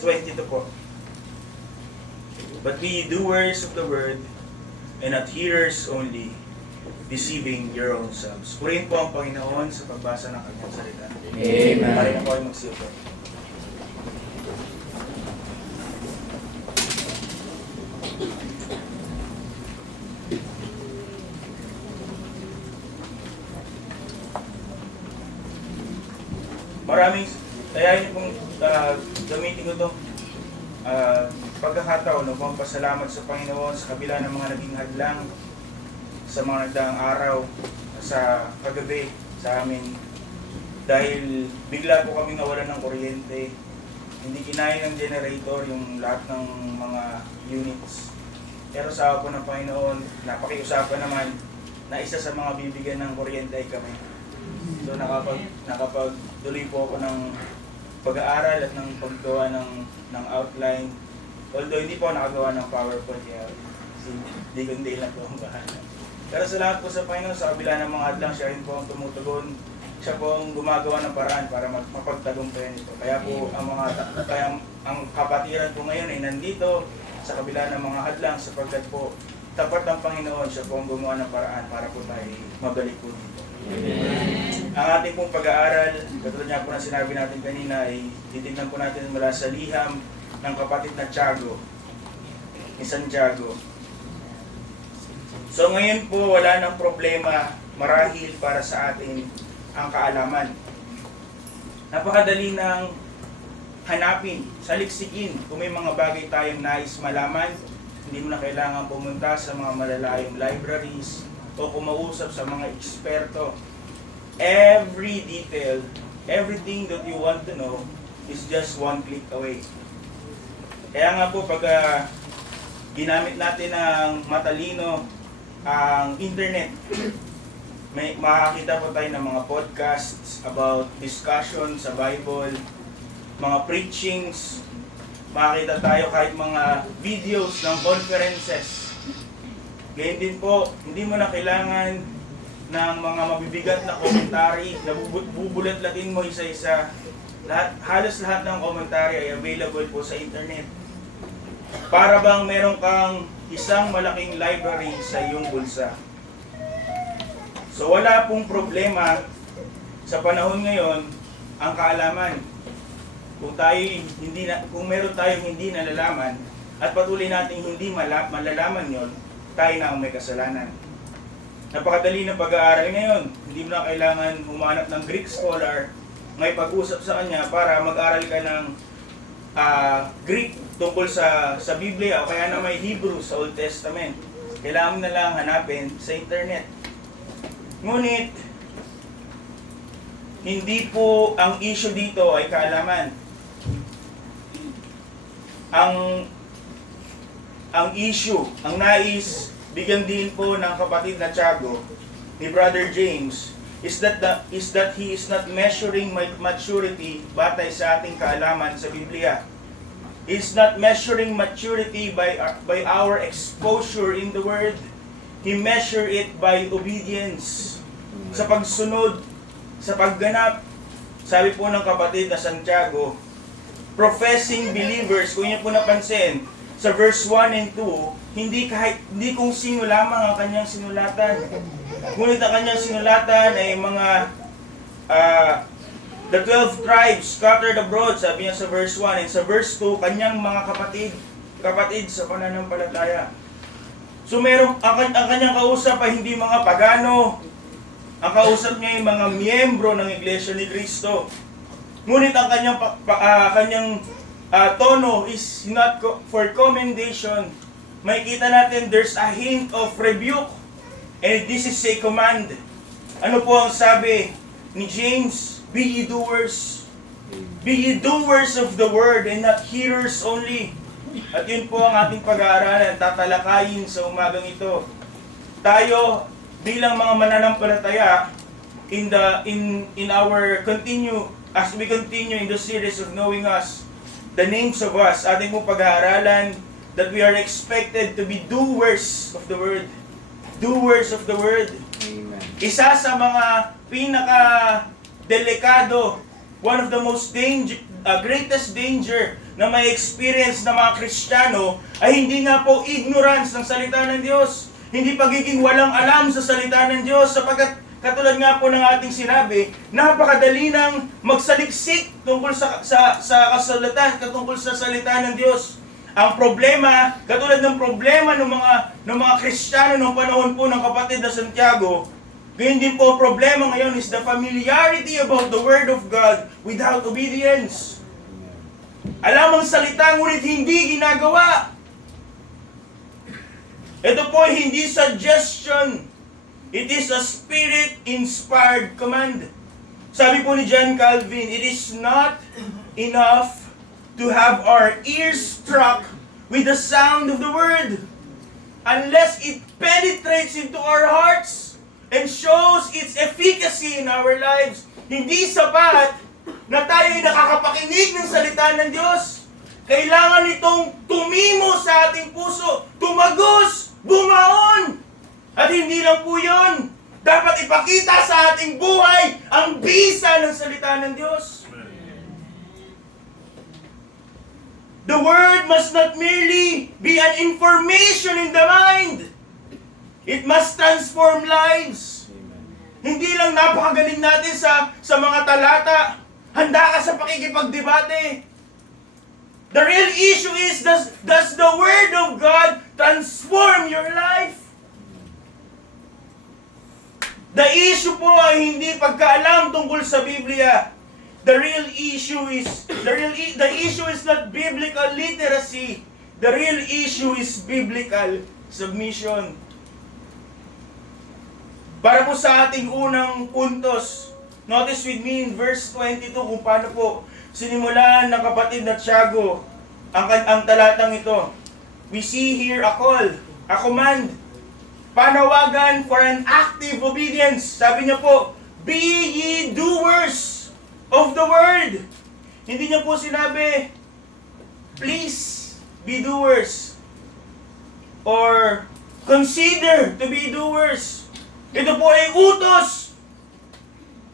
22 po. But be ye doers of the word, and not hearers only, deceiving your own selves. Purihin po ang Panginoon sa pagbasa ng kanyang salita. Amen. Mari na po kayo magsiupo. Maraming, kaya yun pong gamitin ko ito. Pagkakataon upang pasalamat sa Panginoon sa kabila ng mga naging hadlang sa mga nagdaang araw, sa kagabi sa amin. Dahil bigla po kami nawalan ng kuryente. Hindi kinaya ng generator yung lahat ng mga units. Pero sa awa po ng Panginoon, napakiusapan naman na isa sa mga bibigyan ng kuryente ay kami. So nakapagtuloy po ako ng pag-aaral at ng paggawa ng outline. Although hindi po ako nakagawa ng PowerPoint, kaya hindi lang po ang bahala. Pero salamat po sa Panginoon, sa kabila ng mga hadlang, siya rin po ang tumutugon. Siya po ang gumagawa ng paraan para mapagtagumpayan ito. Kaya po ang kapatiran po ngayon ay nandito sa kabila ng mga hadlang, sapagkat po tapat ng Panginoon, siya po ang gumawa ng paraan para po tayo mabalik po dito. Amen. Ang ating pong pag-aaral, katulad niya po na sinabi natin kanina, ay titignan po natin mula sa liham ng kapatid na Tiago, ni Santiago. So ngayon po, wala nang problema marahil para sa atin ang kaalaman. Napakadali nang hanapin, saliksikin kung may mga bagay tayong nais malaman. Hindi mo na kailangan pumunta sa mga malalayong libraries o kumausap sa mga eksperto. Every detail, everything that you want to know is just one click away. Kaya nga po pag ginamit natin ng matalino ang internet, may makakita po tayo ng mga podcasts about discussion sa Bible, mga preachings, makakita tayo kahit mga videos ng conferences. Ganyan din po, hindi mo na kailangan ng mga mabibigat na commentary na bubulat-latin mo isa-isa. Halos lahat ng commentary ay available po sa internet. Para bang meron kang isang malaking library sa iyong bulsa. So wala pong problema sa panahon ngayon ang kaalaman. Kung meron tayong hindi nalalaman at patuloy nating hindi malalaman yon, tayo na ang may kasalanan. Napakadali ng pag-aaral ngayon. Hindi mo na kailangan humanap ng Greek scholar, may pag-usap sa kanya para mag-aral ka ng Greek tungkol sa Biblia o kaya na may Hebrew sa Old Testament. Kailangan mo na lang hanapin sa internet. Ngunit, hindi po ang issue dito ay kaalaman. Ang issue, ang nais, bigyan din po ng kapatid na Tiago, ni Brother James, is that he is not measuring maturity batay sa ating kaalaman sa Biblia. He is not measuring maturity by our exposure in the Word. He measure it by obedience. Sa pagsunod, sa pagganap. Sabi po ng kapatid na Santiago, professing believers, kung niyo po napansin, sa verse 1 and 2, hindi kung sino lamang ang kanyang sinulatan. Ngunit ang kanyang sinulatan ay mga the 12 tribes scattered abroad, sabi niya sa verse 1, and sa verse 2, kanyang mga kapatid sa pananampalataya. So ang kanyang kausap ay hindi mga pagano, ang kausap niya ay mga miyembro ng Iglesia ni Cristo. Ngunit ang kanyang tono is not for commendation. Makikita natin there's a hint of rebuke, and this is a command. Ano po ang sabi ni James? Be ye doers. Be ye doers of the word and not hearers only. At yun po ang ating pag-aaralan, tatalakayin sa umagang ito. Tayo bilang mga mananampalataya as we continue in the series of knowing us, the names of us, ating pong pag-aaralan, that we are expected to be doers of the word. Doers of the word. Amen. Isa sa mga delikado, one of the most greatest danger na may experience ng mga Kristiyano ay hindi nga po ignorance ng salita ng Diyos. Hindi pagiging walang alam sa salita ng Diyos, sapagkat katulad nga po ng ating sinabi, napakadali nang magsaliksik tungkol sa kasulatan, tungkol sa salita ng Diyos. Ang problema, katulad ng problema ng mga Kristiyano noong panahon po ng kapatid na Santiago, ganyan din po problema ngayon is the familiarity about the Word of God without obedience. Alam ang salita, ngunit hindi ginagawa. Ito po hindi suggestion. It is a Spirit-inspired command. Sabi po ni John Calvin, it is not enough to have our ears struck with the sound of the Word unless it penetrates into our hearts and shows its efficacy in our lives. Hindi sapat na tayo ay nakakapakinig ng salita ng Diyos. Kailangan itong tumimo sa ating puso, tumagos, bumaon. At hindi lang po yun. Dapat ipakita sa ating buhay ang bisa ng salita ng Diyos. The Word must not merely be an information in the mind. It must transform lives. Hindi lang napakagaling natin sa mga talata. Handa ka sa pakikipagdebate. The real issue is, does the Word of God transform your life? The issue po ay hindi pagkaalam tungkol sa Biblia. The issue is not biblical literacy. The real issue is biblical submission. Para po sa ating unang puntos, notice with me in verse 22 kung paano po sinimulan ng kapatid na Tiago ang talatang ito. We see here a call, a command, panawagan for an active obedience. Sabi niya po, be ye doers of the word. Hindi niya po sinabi, please be doers or consider to be doers. Ito po ay utos.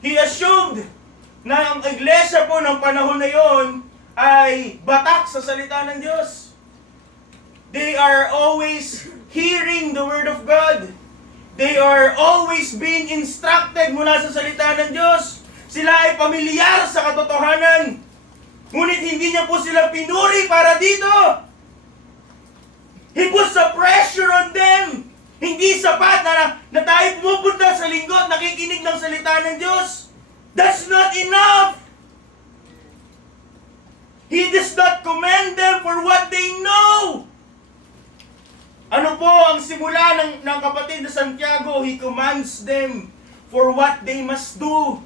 He assumed na ang iglesia po ng panahon na yon ay batak sa salita ng Diyos. They are always hearing the Word of God. They are always being instructed mula sa salita ng Diyos. Sila ay pamilyar sa katotohanan. Ngunit hindi niya po sila pinuri para dito. He puts a pressure on them. Hindi sapat na tayo pumupunta sa linggo at nakikinig ng salita ng Diyos. That's not enough. He does not commend them for what they know. Ano po ang simula ng kapatid na Santiago? He commands them for what they must do.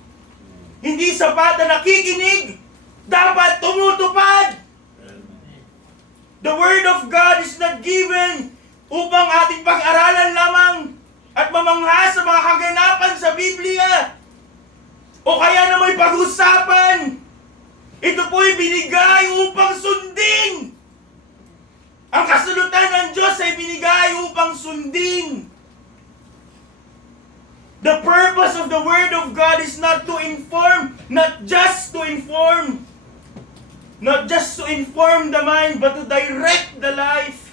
Hindi sapat na nakikinig. Dapat tumutupad. The Word of God is not given upang ating pag-aralan lamang at mamangha sa mga kaganapan sa Biblia. O kaya na may pag-usapan. Ito po'y binigay upang sundin. Ang kasulatan ng Diyos ay binigay upang sundin. The purpose of the Word of God is not to inform, not just to inform. Not just to inform the mind, but to direct the life.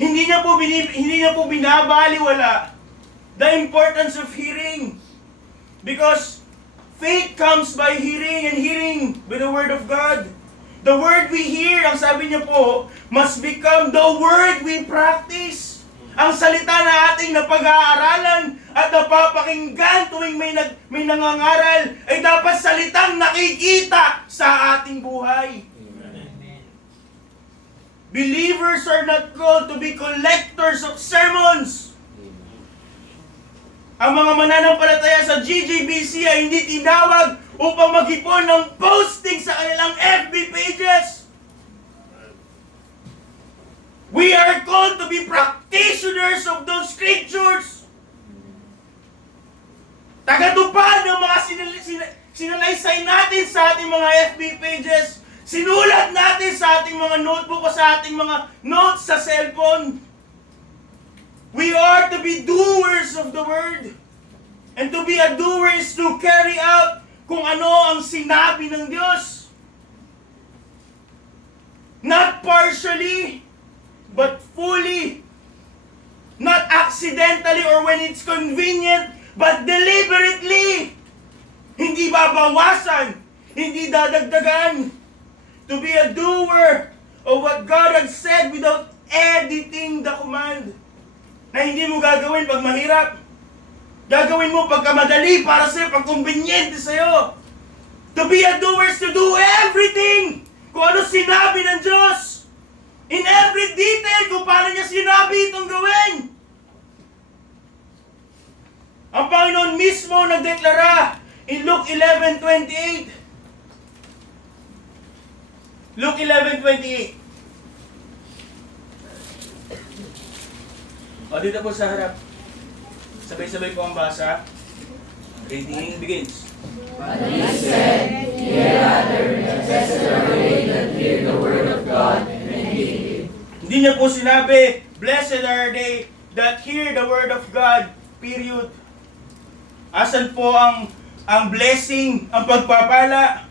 Hindi niya po binabaliwala the importance of hearing. Because faith comes by hearing, and hearing by the Word of God. The Word we hear, ang sabi niya po, must become the Word we practice. Ang salita na ating napag-aaralan at napapakinggan tuwing may nangangaral ay dapat salitang nakikita sa ating buhay. Believers are not called to be collectors of sermons. Ang mga mananampalataya sa GJBC ay hindi tinawag upang mag-ipon ng posting sa kanilang FB pages. We are called to be practitioners of those scriptures. Tagatupad ng mga sinalaysay natin sa ating mga FB pages. Sinulat natin sa ating mga notebook o sa ating mga notes sa cellphone. We are to be doers of the Word. And to be a doer is to carry out kung ano ang sinabi ng Diyos. Not partially, but fully. Not accidentally or when it's convenient, but deliberately. Hindi babawasan, hindi dadagdagan. To be a doer of what God has said without editing the command. Na hindi mo gagawin pag mahirap. Gagawin mo pagka madali para sa'yo, pag convenient sa'yo. To be a doer is to do everything kung ano sinabi ng Diyos. In every detail kung paano niya sinabi itong gawin. Ang Panginoon mismo nagdeklara in Luke 11:28. Luke 11:28. O, dito po sa harap. Sabay-sabay po ang basa. Reading begins. But he said, Ye rather, blessed are they that hear the word of God and heed it. Hindi niya po sinabi, blessed are they that hear the word of God, period. Asan po ang blessing, ang pagpapala?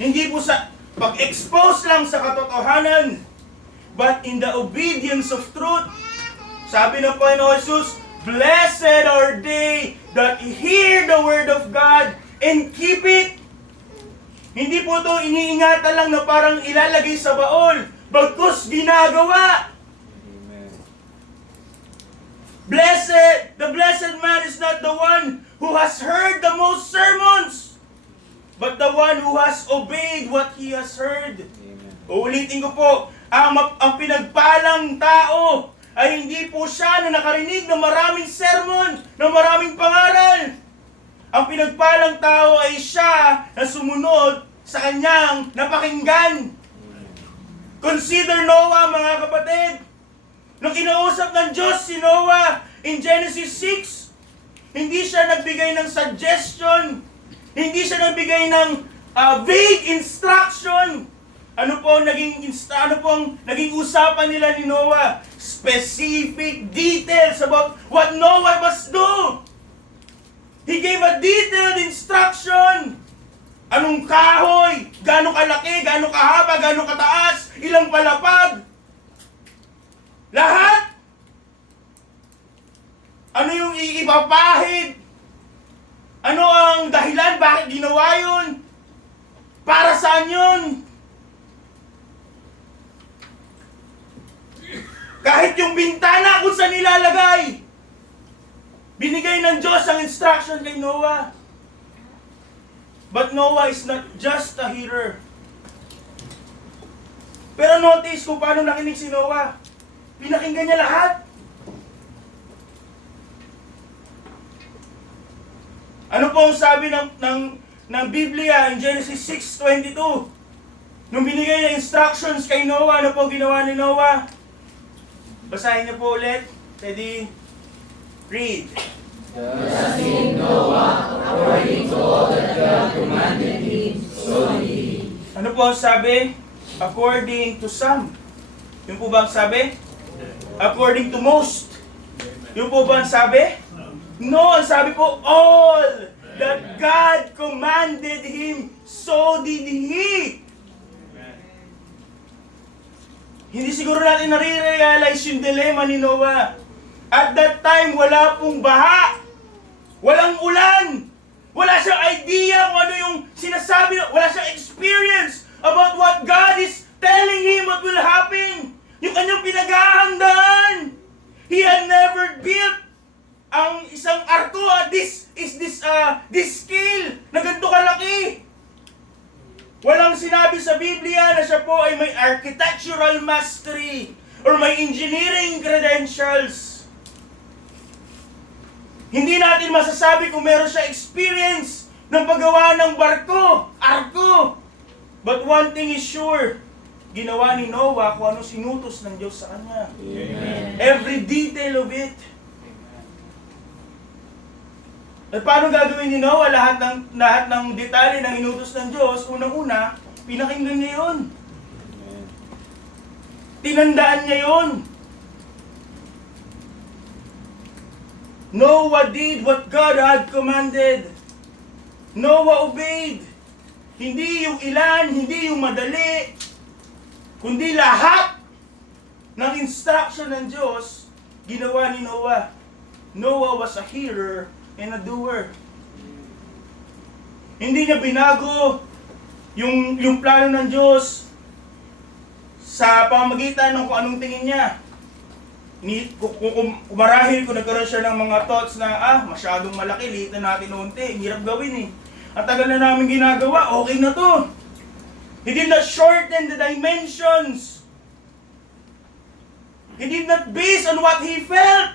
Hindi po sa pag-expose lang sa katotohanan, but in the obedience of truth. Sabi ng Panginoon Jesus, blessed are they that hear the word of God and keep it. Hindi po ito iniingatan lang na parang ilalagay sa baon, bagkus ginagawa. Amen. The blessed man is not the one who has heard the most sermons, but the one who has obeyed what he has heard. Amen. Uulitin ko po, ang pinagpalang tao ay hindi po siya na nakarinig ng maraming sermon, ng maraming pangaral. Ang pinagpalang tao ay siya na sumunod sa kanyang napakinggan. Consider Noah, mga kapatid. Nung kinausap ng Diyos si Noah in Genesis 6, hindi siya nagbigay ng suggestion, hindi siya nagbigay ng vague instruction. Ano po ang naging usapan nila ni Noah? Specific details about what Noah must do. He gave a detailed instruction. Anong kahoy? Gaano kalaki? Gaano kahaba? Gaano kataas? Ilang palapag? Lahat. Ano yung iipapahid? Ano ang dahilan? Bakit ginawa yun? Para saan yun? Kahit yung bintana kung saan nilalagay. Binigay ng Diyos ang instruction kay Noah. But Noah is not just a hearer. Pero notice kung paano nakinig si Noah. Pinakinggan niya lahat. Ano po ang sabi ng Biblia in Genesis 6:22? Nung binigay ng instructions kay Noah, ano po ginawa ni Noah? Basahin niyo po ulit. Ready? Read. Thus did Noah, according to all that God commanded him, so did he. Ano po ang sabi? According to some. Yung po ba ang sabi? According to most. Yung po ba ang sabi? No, ang sabi po, all that God commanded him, so did he. Hindi siguro natin nare-realize yung dilemma ni Noah. At that time, wala pong baha. Walang ulan. Wala siyang idea kung ano yung sinasabi. Wala siyang experience about what God is telling him what will happen. Yung kanyang pinaghahandaan. He had never built ang isang arko. This scale na ganito kalaki. Walang sinabi sa Biblia na siya po ay may architectural mastery or may engineering credentials. Hindi natin masasabi kung meron siya experience ng paggawa ng arko. But one thing is sure, ginawa ni Noah kung ano sinutos ng Diyos sa kanya. Amen. Every detail of it. At paano gagawin ni Noah lahat ng detalye ng inutos ng Diyos? Unang-una, pinakinggan niya yun. Amen. Tinandaan niya yun. Noah did what God had commanded. Noah obeyed. Hindi yung ilan, hindi yung madali, kundi lahat ng instruction ng Diyos, ginawa ni Noah. Noah was a hearer and a doer. Hindi niya binago yung plano ng Diyos sa pamamagitan ng kung anong tingin niya. Kung marahil kung nagkaroon siya ng mga thoughts na, masyadong malaki, liit na natin unti, hirap gawin eh. Ang tagal na namin ginagawa, okay na to. He did not shorten the dimensions. He did not base on what he felt.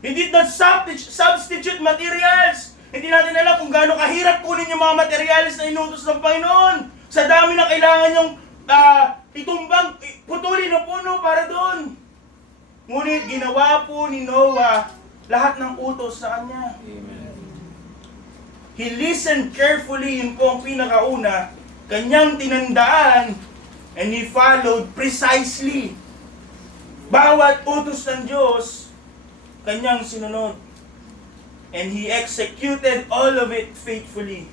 He did not substitute materials. Hindi natin alam kung gaano kahirap kunin yung mga materials na inutos ng Panginoon. Sa dami na kailangan yung itumbang, putulin na puno para doon. Ngunit ginawa po ni Noah lahat ng utos sa kanya. Amen. He listened carefully, yun po ang pinakauna, kanyang tinandaan, and he followed precisely. Bawat utos ng Diyos, kanyang sinunod. And he executed all of it faithfully.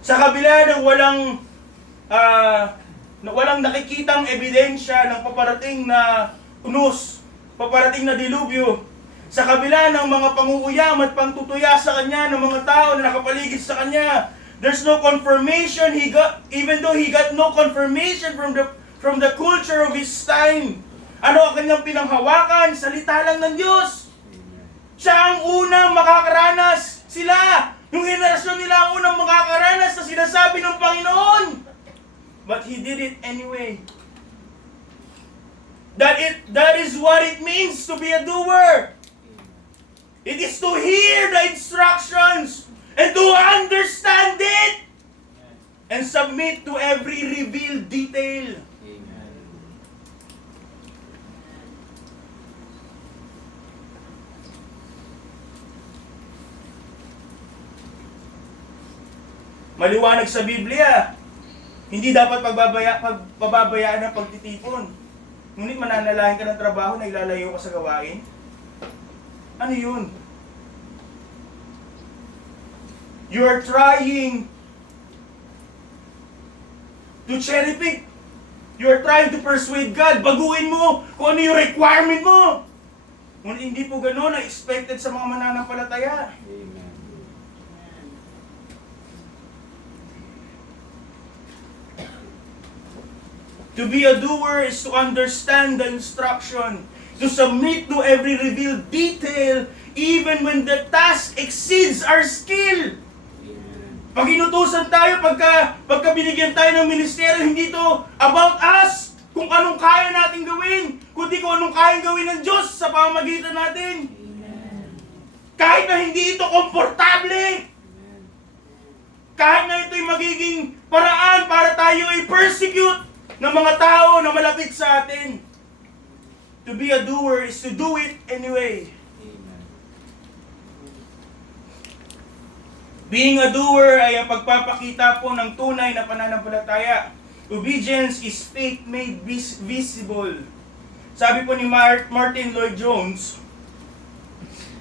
Sa kabila ng walang nakikitang ebidensya ng paparating na unos, paparating na dilubyo, sa kabila ng mga pangunguyam at pangtutuya sa kanya ng mga tao na nakapaligid sa kanya, there's no confirmation even though he got no confirmation from the culture of his time. Ano ang kanyang pinanghawakan? Salita lang ng Diyos. Siya ang unang makakaranas. Sila, yung henerasyon nila ang unang makakaranas na sinasabi ng Panginoon. But he did it anyway. That is what it means to be a doer. It is to hear the instructions and to understand it and submit to every revealed detail. Amen. Maliwanag sa Biblia, hindi dapat pababayaan ang pagtitipon. Ngunit mananalahin ka ng trabaho na ilalayo ka sa gawain. Ano yun? You are trying to cherry pick. You are trying to persuade God. Baguhin mo kung ano yung requirement mo. Ngunit hindi po ganun ang expected sa mga mananampalataya. Amen. To be a doer is to understand the instruction, to submit to every revealed detail, even when the task exceeds our skill. Amen. Pag inutusan tayo, pagka binigyan tayo ng ministeryo, hindi to about us, kung anong kaya natin gawin, kundi kung anong kaya gawin ng Diyos sa pamamagitan natin. Amen. Kahit na hindi ito komportable, Amen. kahit na ito'y magiging paraan para tayo ay persecute ng mga tao na malapit sa atin. To be a doer is to do it anyway. Amen. Being a doer ay ang pagpapakita po ng tunay na pananampalataya. Obedience is faith made visible. Sabi po ni Martin Lloyd-Jones,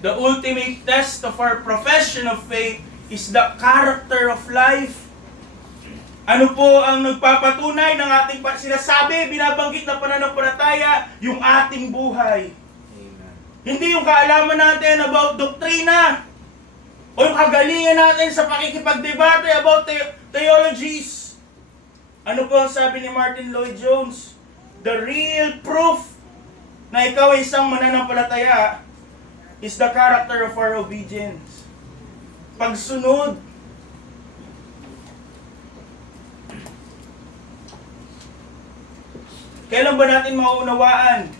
the ultimate test of our profession of faith is the character of life. Ano po ang nagpapatunay ng ating sinasabi, binabanggit na pananampalataya, yung ating buhay. Amen. Hindi yung kaalaman natin about doktrina o yung kagalingan natin sa pakikipagdebate about theologies. Ano po ang sabi ni Martin Lloyd-Jones? The real proof na ikaw ay isang mananampalataya is the character of our obedience. Pagsunod. Kailan ba natin mauunawaan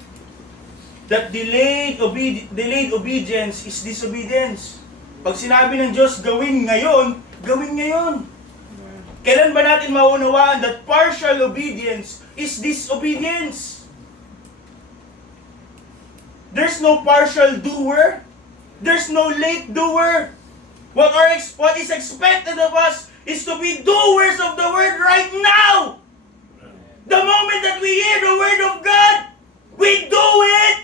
that delayed obedience is disobedience? Pag sinabi ng Diyos, gawin ngayon, gawin ngayon. Amen. Kailan ba natin mauunawaan that partial obedience is disobedience? There's no partial doer. There's no late doer. What is expected of us is to be doers of the word right now. The moment that we hear the word of God, We do it!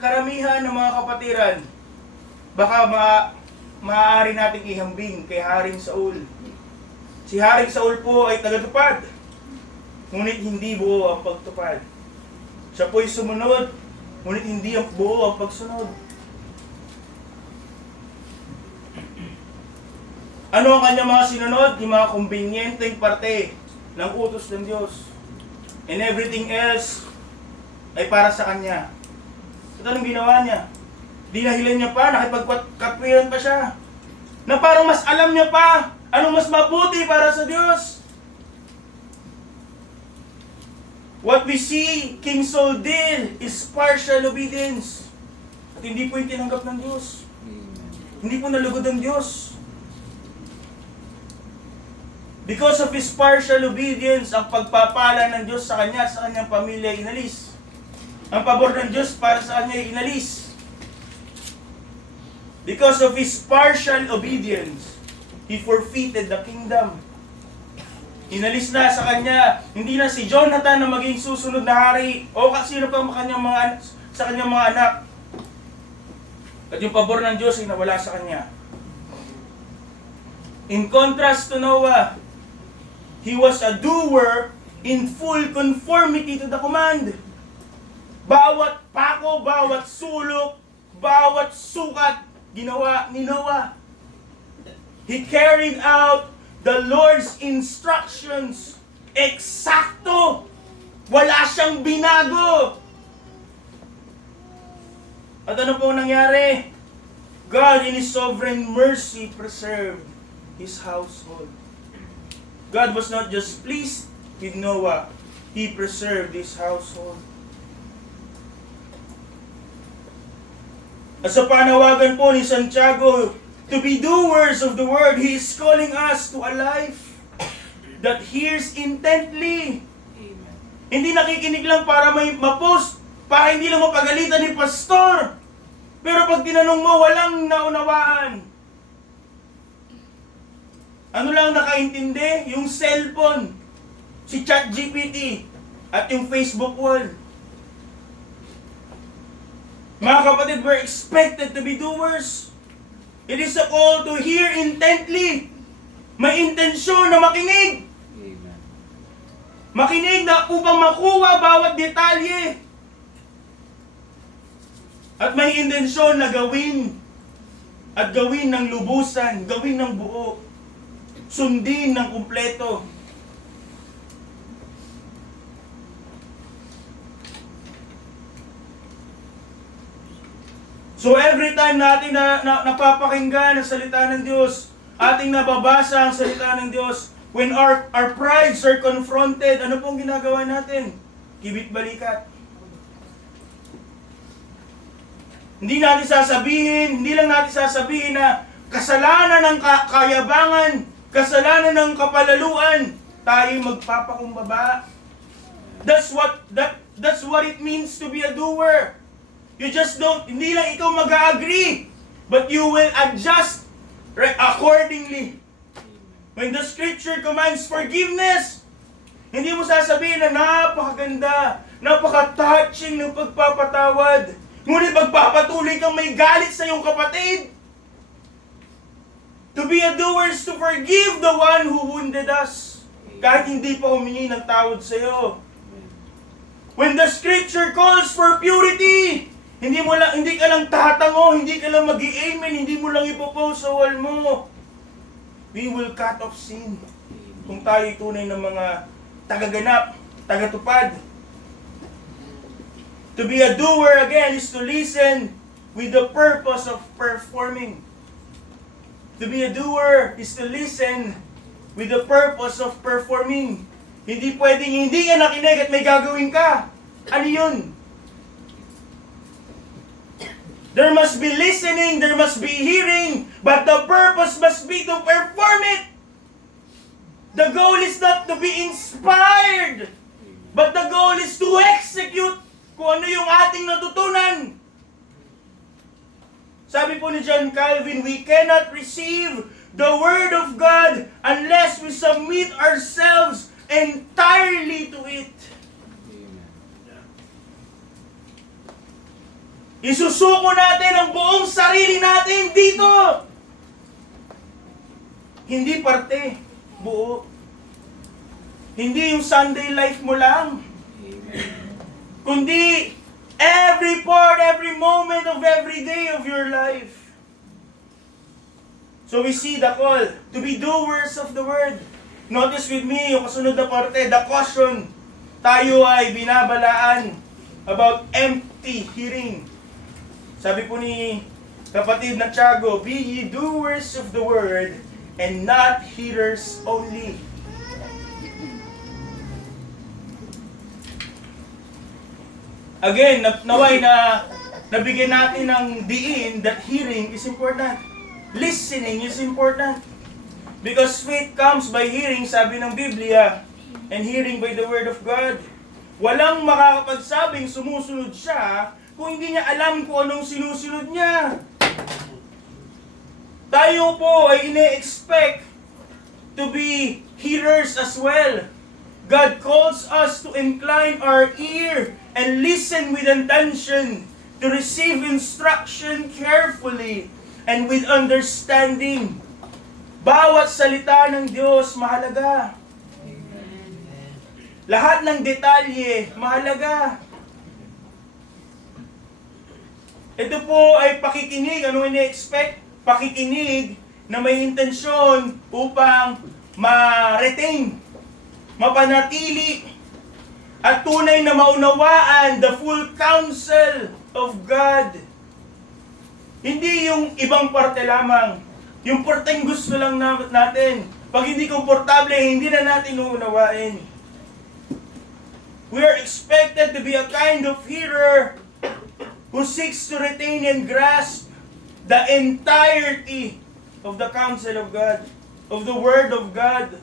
Karamihan ng mga kapatiran, baka maaari nating ihambing kay Haring Saul. Si Haring Saul po ay tagatupad, ngunit hindi buo ang pagtupad. Siya po'y sumunod, ngunit hindi ang buo ang pagsunod. Ano ang kanyang mga sinunod? Yung mga kumbinyenteng parte ng utos ng Diyos. And everything else ay para sa kanya. Ito anong ginawa niya? Dinahilan niya pa, nakipagkatwiran pa siya. Na parang mas alam niya pa anong mas mabuti para sa Diyos. What we see King Saul did is partial obedience. At hindi po yung tinanggap ng Diyos. Hindi po nalugod ng Diyos. Because of his partial obedience, ang pagpapala ng Diyos sa kanyang pamilya ay inalis. Ang pabor ng Diyos para sa kanya ay inalis. Because of his partial obedience, he forfeited the kingdom. Inalis na sa kanya, hindi na si Jonathan na maging susunod na hari o sino pa sa kanyang mga anak. At yung pabor ng Diyos ay nawala sa kanya. In contrast to Noah, he was a doer in full conformity to the command. Bawat pako, bawat sulok, bawat sukat, ginawa ni Noah. He carried out the Lord's instructions. Eksakto! Wala siyang binago! At ano po nangyari? God in His sovereign mercy preserved His household. God was not just pleased with Noah, He preserved his household. At sa panawagan po ni Santiago to be doers of the word, he is calling us to a life that hears intently. Amen. Hindi nakikinig lang para may ma-post, para hindi lang mapagalitan ni pastor. Pero pag tinanong mo, walang naunawaan. Ano lang nakaintindi? Yung cellphone, si ChatGPT, at yung Facebook wall. Mga kapatid, we're expected to be doers. It is a call to hear intently. May intensyon na makinig. Amen. Makinig na upang makuha bawat detalye. At may intensyon na gawin. At gawin ng lubusan, gawin ng buo. Sundin ng kumpleto. So every time natin napapakinggan ang salita ng Diyos, ating nababasa ang salita ng Diyos, when our prides are confronted, ano pong ginagawa natin? Kibit balikat. Hindi lang natin sasabihin na kasalanan ng kayabangan, kasalanan ng kapalaluan, tayo magpapakumbaba. That's what it means to be a doer. You just hindi lang ikaw mag-agree, but you will adjust accordingly. When the scripture commands forgiveness, hindi mo sasabihin na napakaganda, napaka-touching ng pagpapatawad. Ngunit magpapatuloy kang may galit sa iyong kapatid. To be a doer is to forgive the one who wounded us, kahit hindi pa humingi ng tawad sa iyo. When the scripture calls for purity, hindi ka lang tatango, hindi ka lang mag-i-amen, hindi mo lang ipopost sa wall mo. We will cut off sin. Kung tayo tunay ng mga tagaganap, tagatupad. To be a doer again is to listen with the purpose of performing. To be a doer is to listen with the purpose of performing. Hindi pwedeng hindi ka nakinig at may gagawin ka. Ano yun? There must be listening, there must be hearing, but the purpose must be to perform it. The goal is not to be inspired, but the goal is to execute kung ano yung ating natutunan. Sabi po ni John Calvin, we cannot receive the Word of God unless we submit ourselves entirely to it. Amen. Isusuko natin ang buong sarili natin dito. Hindi parte, buo. Hindi yung Sunday life mo lang. Amen. Kundi every part, every moment of every day of your life. So we see the call to be doers of the word. Notice with me yung kasunod na parte, the caution. Tayo ay binabalaan about empty hearing. Sabi po ni kapatid na Tiago, be ye doers of the word and not hearers only. Again, naway na nabigyan natin ng diin that hearing is important. Listening is important. Because faith comes by hearing, sabi ng Biblia, and hearing by the Word of God. Walang makakapagsabing sumusunod siya kung hindi niya alam kung anong sinusunod niya. Tayo po ay ine-expect to be hearers as well. God calls us to incline our ear and listen with attention, to receive instruction carefully and with understanding. Bawat salita ng Diyos mahalaga. Lahat ng detalye mahalaga. Ito po ay pakikinig. Ano ini-expect? Pakikinig na may intensyon upang ma-retain, mapanatili, at tunay na maunawaan the full counsel of God. Hindi yung ibang parte lamang. Yung parteng gusto lang natin. Pag hindi komportable, hindi na natin uunawain. We are expected to be a kind of hearer who seeks to retain and grasp the entirety of the counsel of God, of the Word of God.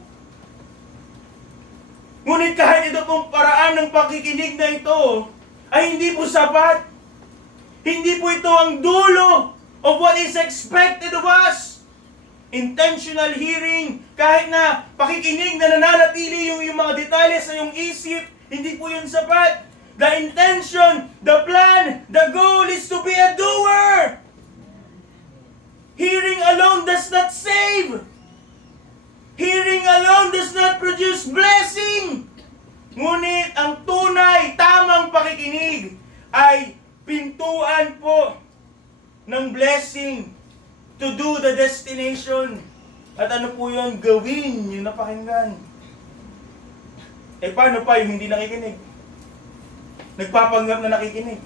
Ngunit kahit ito pong paraan ng pakikinig na ito, ay hindi po sapat. Hindi po ito ang dulo of what is expected of us. Intentional hearing, kahit na pakikinig na nananatili yung mga detalye sa iyong isip, hindi po yun sapat. The intention, the plan, the goal is to be a doer. Hearing alone does not save. Hearing alone does not produce blessing. Ngunit ang tunay, tamang pakikinig ay pintuan po ng blessing to do the destination. At ano po yun? Gawin yung napakinggan. Eh paano pa yung hindi nakikinig? Nagpapanggap na nakikinig.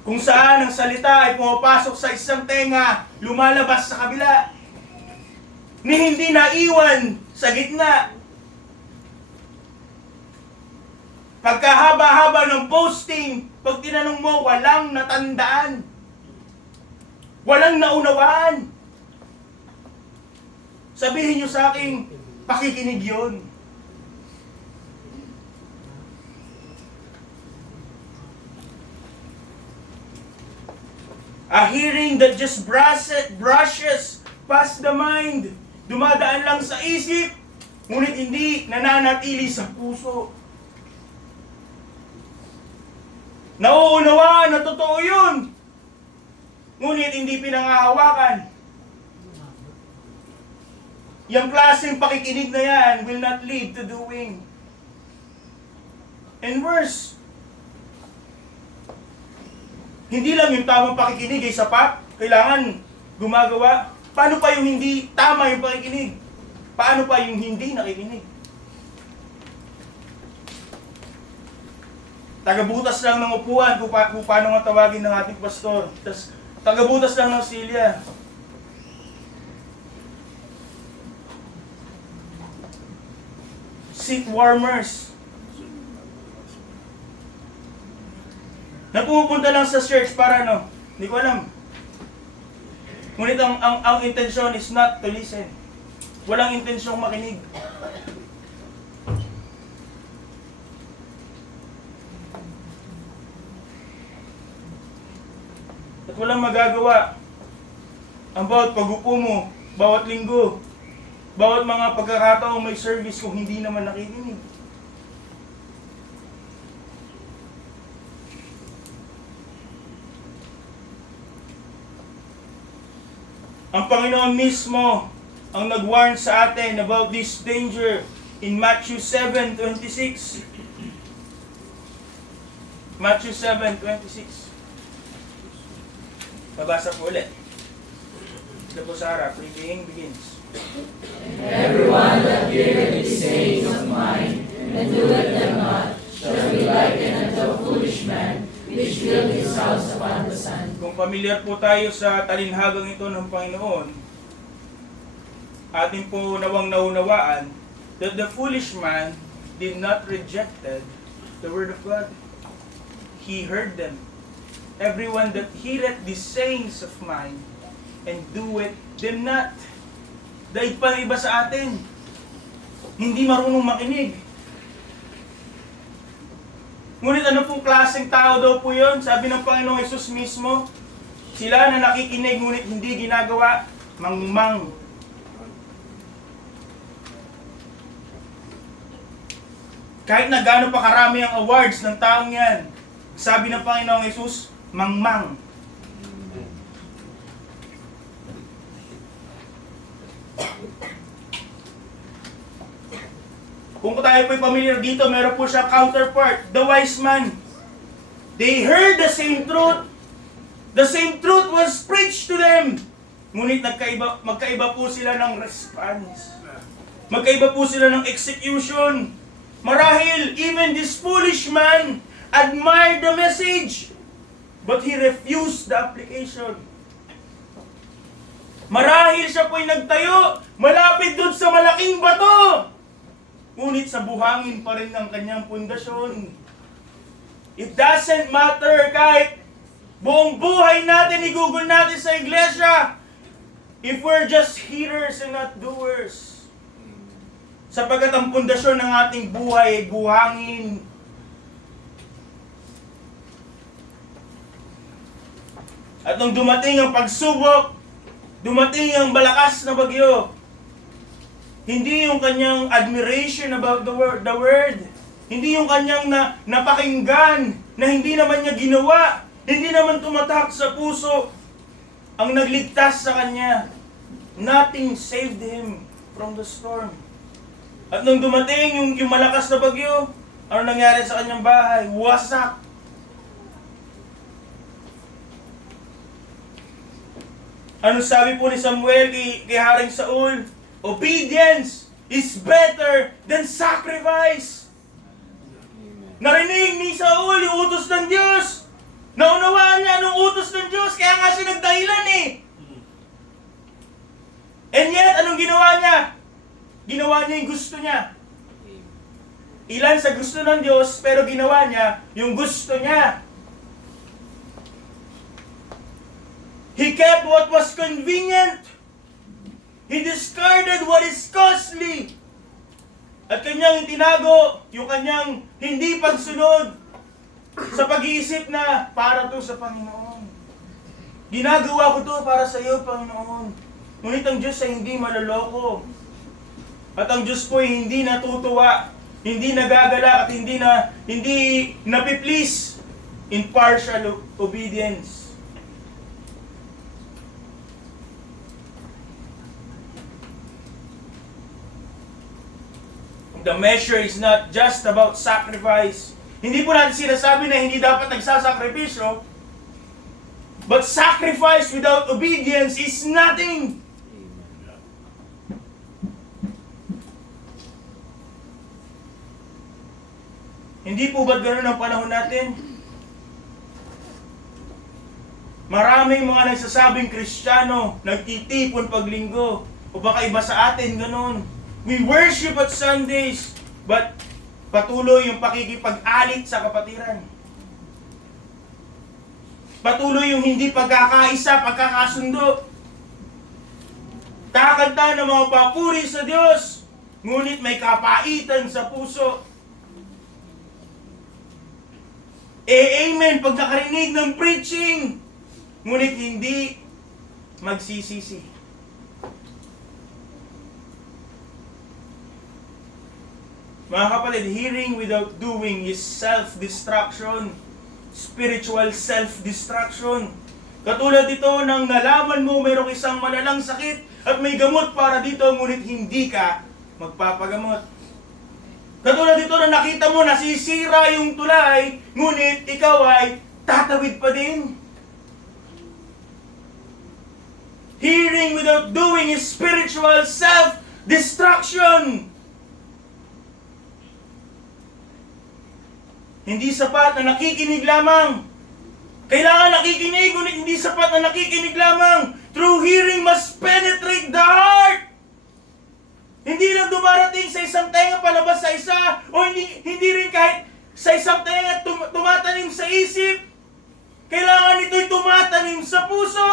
Kung saan ang salita ay pumapasok sa isang tenga, lumalabas sa kabila. Ni hindi naiwan sa gitna. Pagkahaba-haba ng posting, pag tinanong mo, walang natandaan. Walang naunawaan. Sabihin nyo sa akin, pakikinig yun. A hearing that just brushes past the mind. Dumadaan lang sa isip, ngunit hindi nananatili sa puso. Nauunawaan na totoo yun, ngunit hindi pinangahawakan. Yung klaseng pakikinig na yan will not lead to doing. And worse, hindi lang yung tamang pakikinig ay sapat, kailangan gumagawa. Paano pa yung hindi tama yung pakikinig? Paano pa yung hindi nakikinig? Tagabutas lang ng upuan kung paano nga tawagin ng ating pastor. Tapos, tagabutas lang ng silya. Seat warmers. Na pumupunta lang sa church para ano? Hindi ko alam. Ngunit ang intensyon is not to listen. Walang intensyong makinig. At walang magagawa about pag-upo mo bawat linggo, bawat mga pagkakataong may service kung hindi naman nakikinig? Ang Panginoon mismo ang nag-warn sa atin about this danger in Matthew 7:26. Matthew 7:26. Babasa po ulit. Ito po Sarah, reading begins. Everyone that heareth these sayings of mine, and doeth them not, shall be likened unto a foolish man, which built his house upon the sand. Kung familiar po tayo sa talinhagang ito ng Panginoon, atin po nawang naunawaan that the foolish man did not rejected the word of God. He heard them. Everyone that heareth these sayings of mine and doeth them not. Daig pa iba sa atin. Hindi marunong makinig. Ngunit ano pong klaseng tao daw po yun? Sabi ng Panginoong Hesus mismo, sila na nakikinig ngunit hindi ginagawa, mangmang. Kahit na gaano pa karami ang awards ng taong yan, sabi ng Panginoong Hesus, mangmang. Kung tayo po'y familiar dito, meron po siya counterpart, the wise man. They heard the same truth. The same truth was preached to them. Ngunit magkaiba po sila ng response. Magkaiba po sila ng execution. Marahil, even this foolish man admired the message, but he refused the application. Marahil siya po'y nagtayo, malapit doon sa malaking bato. Ngunit sa buhangin pa rin ang kanyang pundasyon. It doesn't matter kahit buong buhay natin, i-google natin sa iglesia, if we're just hearers and not doers. Sapagkat ang pundasyon ng ating buhay ay buhangin. At nung dumating ang pagsubok, dumating ang malakas na bagyo, hindi yung kanyang admiration about the word, hindi yung kanyang napakinggan, na hindi naman niya ginawa, hindi naman tumatak sa puso, ang nagligtas sa kanya. Nothing saved him from the storm. At nung dumating yung malakas na bagyo, ano nangyari sa kanyang bahay? Wasak. Ano sabi po ni Samuel kay Haring Saul? Obedience is better than sacrifice. Narinig ni Saul yung utos ng Diyos. Naunawaan niya anong utos ng Diyos, kaya nga siya nagdahilan eh. And yet, anong ginawa niya? Ginawa niya yung gusto niya. Ilan sa gusto ng Diyos, pero ginawa niya yung gusto niya. He kept what was convenient. He discarded what is costly. At kanyang itinago yung kanyang hindi pagsunod sa pag-iisip na para to sa Panginoon. Ginagawa ko to para sa iyo, Panginoon. Ngunit ang Diyos ay hindi maloloko. At ang Diyos po ay hindi natutuwa, hindi nagagala, at hindi napiplease in partial obedience. The measure is not just about sacrifice. Hindi po natin sinasabi na hindi dapat nagsasakripisyo, but sacrifice without obedience is nothing. Hindi po ba't ganun ang panahon natin? Maraming mga nagsasabing Kristiyano, nagtitipon paglinggo, o baka iba sa atin ganun. We worship at Sundays, but patuloy yung pakikipag-alit sa kapatiran. Patuloy yung hindi pagkakaisa, pagkakasundo. Kakanta ng mga papuri sa Diyos, ngunit may kapaitan sa puso. Amen pag nakarinig ng preaching, ngunit hindi magsisisi. Mga kapatid, hearing without doing is self-destruction. Spiritual self-destruction. Katulad dito nang nalaman mo mayroong isang malalang sakit at may gamot para dito, ngunit hindi ka magpapagamot. Katulad dito na nakita mo nasisira yung tulay, ngunit ikaw ay tatawid pa din. Hearing without doing is spiritual self-destruction. Hindi sapat na nakikinig lamang. Kailangan nakikinig, ngunit hindi sapat na nakikinig lamang. True hearing must penetrate the heart. Hindi lang dumarating sa isang tenga palabas sa isa, o hindi rin kahit sa isang tenga tumatanim sa isip. Kailangan ito'y tumatanim sa puso.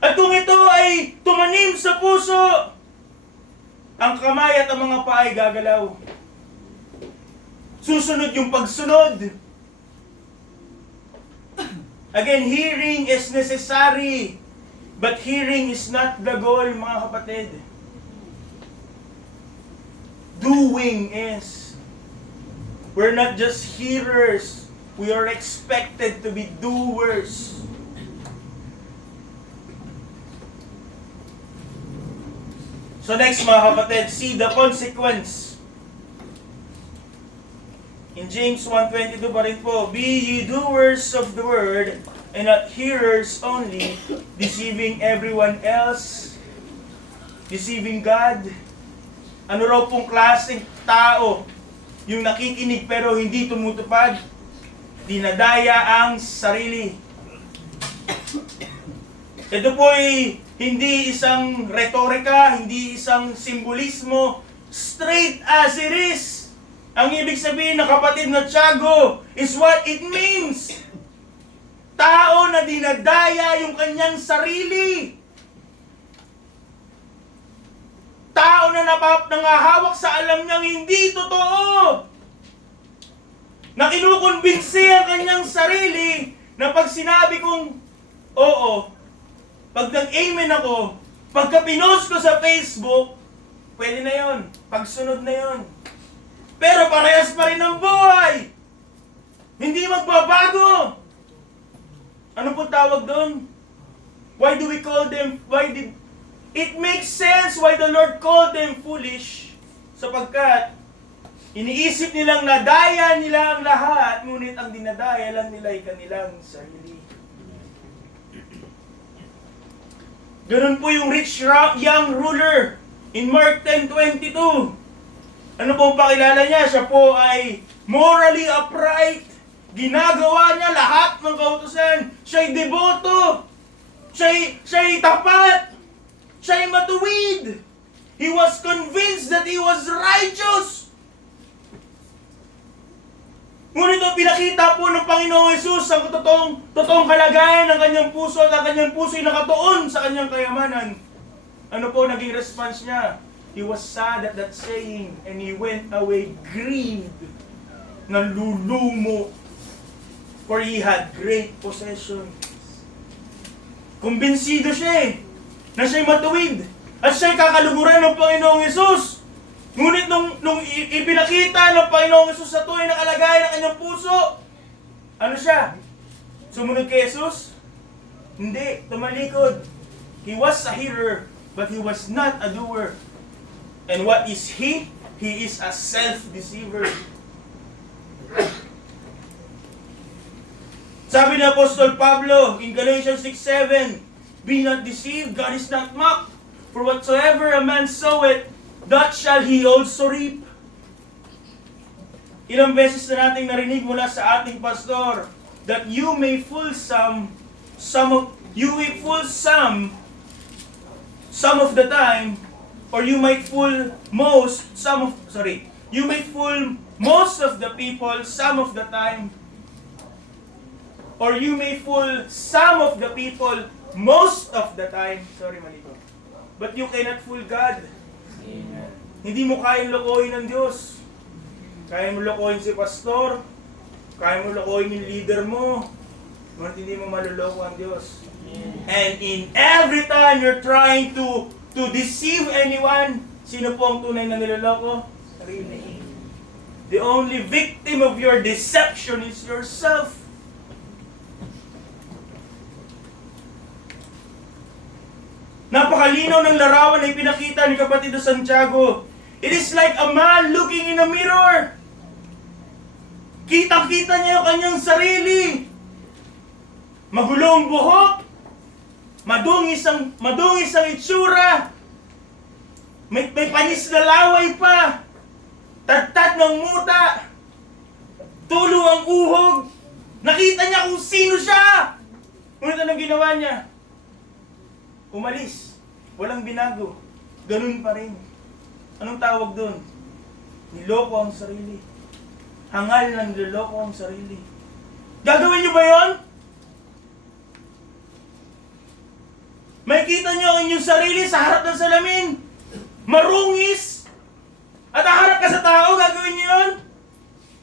At kung ito ay tumanim sa puso, ang kamay at ang mga paa ay gagalaw. Susunod yung pagsunod. Again, hearing is necessary, but hearing is not the goal, mga kapatid. Doing is. We're not just hearers. We are expected to be doers. So next, mga kapatid, see the consequence. In James 1:22 pa rin po, be ye doers of the word, and not hearers only, deceiving everyone else, deceiving God. Ano raw pong klaseng tao yung nakikinig pero hindi tumutupad? Dinadaya ang sarili. Ito po ay hindi isang retorika, hindi isang simbolismo, straight as it is. Ang ibig sabihin ng kapatid na Tiago is what it means. Tao na dinadaya yung kanyang sarili. Tao na nangahawak sa alam niyang hindi totoo. Na kinukumbinsi ang kanyang sarili na pag sinabi kong oo, pag nag-amen ako, pagka pinost ko sa Facebook, pwede na yon, pagsunod na yon. Pero parehas pa rin ang buhay. Hindi magbabago. Ano po tawag doon? Why do we call them, it makes sense why the Lord called them foolish, sapagkat iniisip nilang nadaya nila ang lahat, ngunit ang dinadaya lang nila ay kanilang sarili. Ganun po yung rich young ruler in Mark 10:22. Ano po pakilala niya? Siya po ay morally upright. Ginagawa niya lahat ng kautusan. Siya'y deboto. Siya'y tapat. Siya'y matuwid. He was convinced that he was righteous. Ngunit ang pinakita po ng Panginoong Hesus ang totoong kalagayan ng kanyang puso at ang kanyang puso ay nakatuon sa kanyang kayamanan. Ano po naging response niya? He was sad at that saying and he went away grieved. Nalulumo. For he had great possessions. Kumbinsido siya na siya'y matuwid at siya'y kakaluguran ng Panginoong Hesus. Ngunit nung ipinakita ng Panginoong Hesus sa tunay na kalagayan ng kanyang puso, ano siya? Sumunod kay Hesus? Hindi, tumalikod. He was a hearer, but he was not a doer. And what is he? He is a self-deceiver. Sabi ni Apostol Pablo in Galatians 6:7, be not deceived, God is not mocked. For whatsoever a man soweth, that shall he also reap. Ilang beses na nating narinig mula sa ating pastor that you may fool some of the time, or you might fool you may fool most of the people some of the time, or you may fool some of the people most of the time. Malito. But you cannot fool God. Amen. Hindi mo kayang lokohin ng Diyos. Kaya mo lokohin si pastor, kaya mo lokohin yung leader mo, ngunit hindi mo maluloko ang Diyos. And in every time you're trying to to deceive anyone. Sino po ang tunay na niloloko? Sarili. The only victim of your deception is yourself. Napakalinaw ng larawan na ipinakita ni kapatid Santiago. It is like a man looking in a mirror. Kitang-kita niya yung kanyang sarili. Magulong buhok. Madungis ang itsura. May panis na laway pa. Tagtad ng muta. Tulo ang uhog. Nakita niya kung sino siya. Ngunit anong ginawa niya? Umalis. Walang binago. Ganun pa rin. Anong tawag doon? Niloko ang sarili. Hangal ng niloko ang sarili. Gagawin niyo ba yon? Makikita niyo ang inyong sarili sa harap ng salamin. Marungis. At haharap ka sa tao, gagawin niyo yun?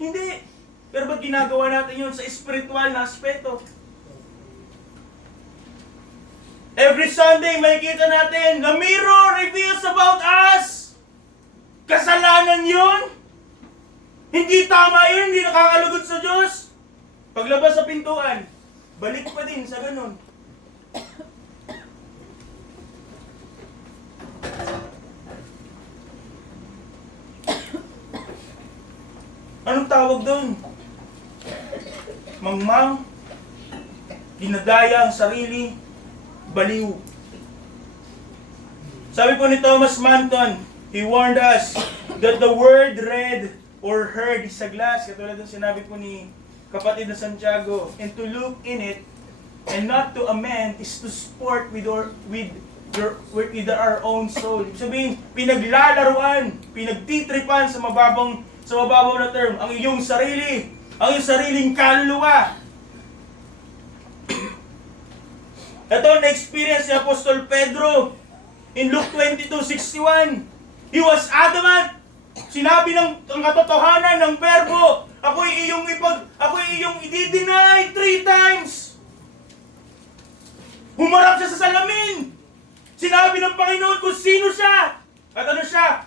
Hindi. Pero ba't ginagawa natin yun sa espiritual na aspeto? Every Sunday, makikita natin, the mirror reveals about us. Kasalanan yun. Hindi tama yun, hindi nakakalugod sa Diyos. Paglabas sa pintuan, balik pa din sa ganun. Anong tawag doon? Mangmang, dinadaya ang sarili, baliw. Sabi po ni Thomas Manton, he warned us that the word read or heard is a glass, katulad ng sinabi po ni kapatid na Santiago, and to look in it and not to amend is to sport with our own soul. Ibig sabihin, pinaglalaruan, pinagtitripan sa mababaw na term, ang iyong sarili, ang iyong sariling kaluluwa. Ito ang na-experience ni Apostol Pedro in Luke 22:61. He was adamant. Sinabi ng katotohanan ng verbo, ako'y iyong i-deny 3 times. Humarap siya sa salamin. Sinabi ng Panginoon kung sino siya. At ano siya?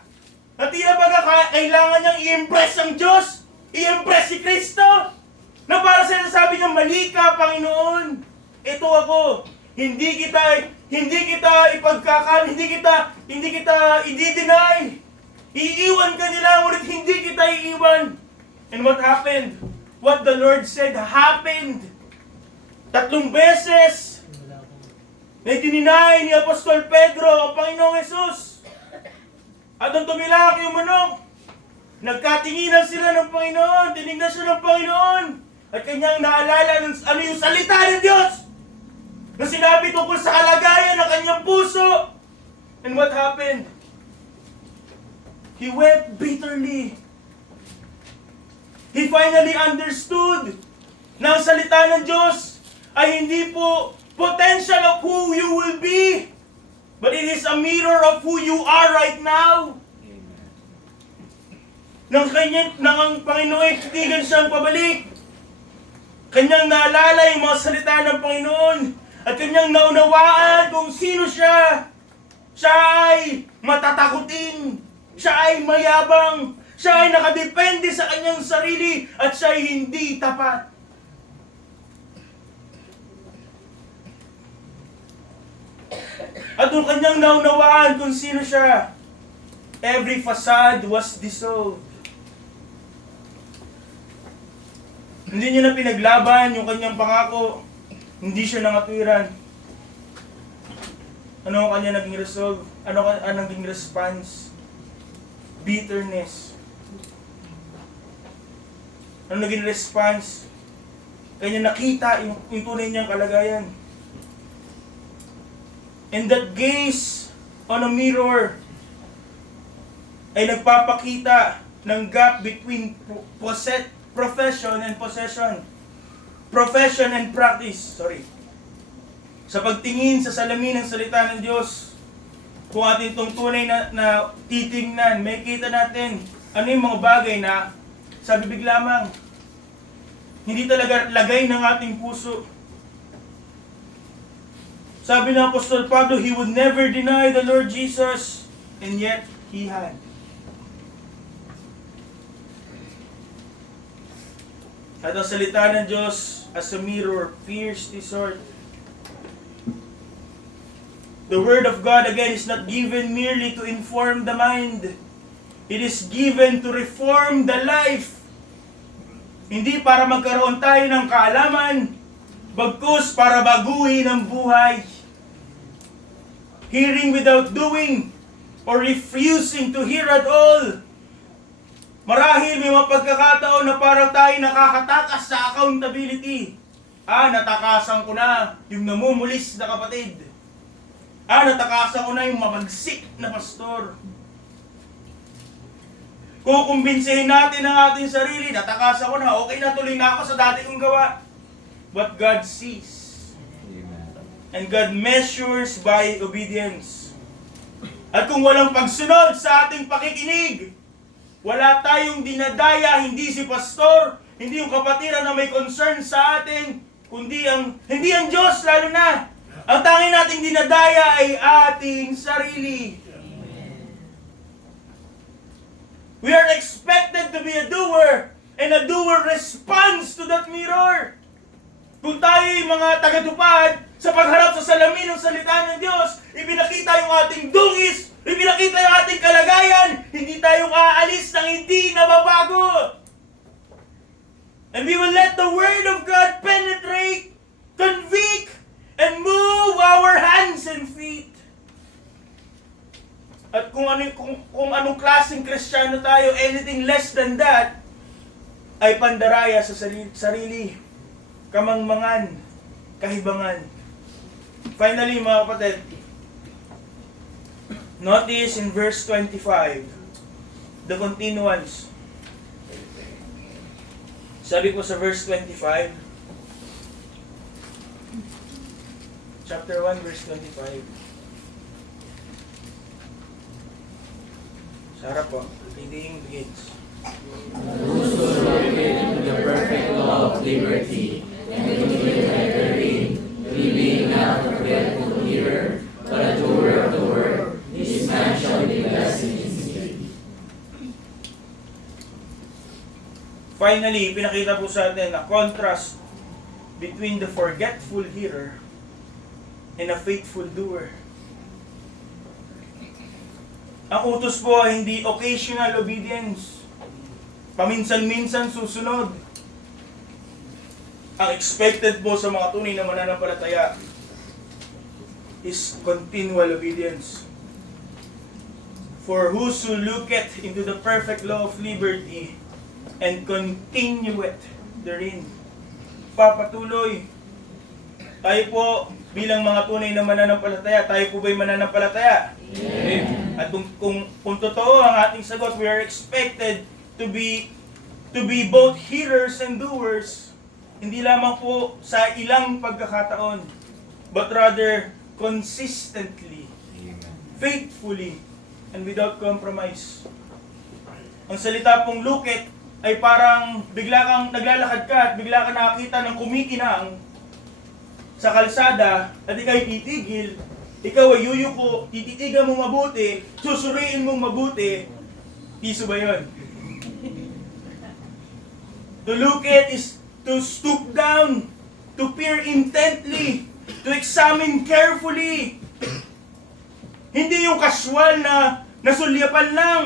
Na tila baga kailangan niyang i-impress ang Diyos, i-impress si Kristo, na para sa sabi niya, mali ka, Panginoon. Ito ako. Hindi kita i-deny. Iiwan ka nila, ngunit hindi kita iiwan. And what happened? What the Lord said happened. 3 beses na dininay ni Apostol Pedro ang Panginoong Jesus. At nung tumilak yung manok, nagkatinginan sila ng Panginoon, tinignan siya ng Panginoon, at kanyang naalala ano yung salita ng Diyos na sinabi tungkol sa kalagayan ng kanyang puso. And what happened? He wept bitterly. He finally understood na ang salita ng Diyos ay hindi po potential of who you will be, but it is a mirror of who you are right now. Nang ang Panginoon ay titigan siyang pabalik, kanyang naalala yung mga salita ng Panginoon, at kanyang naunawaan kung sino siya. Siya ay matatakutin, siya ay mayabang, siya ay nakadepende sa kanyang sarili, at siya ay hindi tapat. At nung kanyang naunawaan kung sino siya, every facade was dissolved. Hindi niya na pinaglaban yung kanyang pangako. Hindi siya nangatwiran. Ano ang kanya naging resolve? Ano ang naging response? Bitterness. Ano naging response? Kanya nakita yung tunay niyang kalagayan. And that gaze on a mirror ay nagpapakita ng gap between profession and possession. Profession and practice. Sa pagtingin sa salamin ng salita ng Diyos, kung atin itong tunay na titingnan, may kita natin ano yung mga bagay na sa bibig lamang, hindi talaga lagay ng ating puso. Sabi ng Apostol Pablo, he would never deny the Lord Jesus, and yet he had. At ang salita ng Diyos, as a mirror, pierced his heart. The Word of God, again, is not given merely to inform the mind. It is given to reform the life. Hindi para magkaroon tayo ng kaalaman, bagkus para baguhin ang buhay. Hearing without doing, or refusing to hear at all. Marahil may mga pagkakataon na parang tayo nakakatakas sa accountability. Natakasan ko na yung namumulis na kapatid. Natakasan ko na yung mamagsik na pastor. Kukumbinsihin natin ang ating sarili, natakasan ko na, okay na, tuloy na ako sa dati kong gawa. But God sees. Amen. And God measures by obedience. At kung walang pagsunod sa ating pakikinig, wala tayong dinadaya, hindi si pastor, hindi yung kapatiran na may concern sa atin, kundi hindi ang Diyos, lalo na. Ang tanging nating dinadaya ay ating sarili. We are expected to be a doer, and a doer responds to that mirror. Kung tayo ay mga tagatupad sa pagharap sa salamin ng salita ng Diyos, ipinakita yung ating dungis, ipinakita yung ating kalagayan, hindi tayong aalis ng hindi nababago. And we will let the Word of God penetrate, convict, and move our hands and feet. At kung anong klaseng Kristiyano tayo, anything less than that, ay pandaraya sa sarili, kamangmangan, kahibangan. Finally, mga kapatid, notice in verse 25, the continuance. Sabi ko sa verse 25, chapter 1, verse 25. Sa harap po, reading begins. Whoso looketh into the perfect law of liberty, and doeth it therein, he being not a forgetful hearer, but a doer of the word, this man shall be blessed in his deed. Finally, pinakita po sa atin a contrast between the forgetful hearer and a faithful doer. Ang utos po ay hindi occasional obedience. Paminsan-minsan susunod. Ang expected po sa mga tunay na mananampalataya is continual obedience. For whoso looketh into the perfect law of liberty and continueth therein. Papatuloy. Tayo po, bilang mga tunay na mananampalataya, tayo po ba'y mananampalataya? Amen. At kung totoo ang ating sagot, we are expected to be both hearers and doers. Hindi lamang po sa ilang pagkakataon, but rather consistently, faithfully, and without compromise. Ang salita pong lukit ay parang bigla kang naglalakad ka at bigla kang nakakita ng kumikinang sa kalsada at ikaw'y titigil, ikaw ay yuyuko, tititigan mo mabuti, susuriin mong mabuti, piso ba yun? To look at is to stoop down, to peer intently, to examine carefully. Hindi yung casual na nasulyapan lang.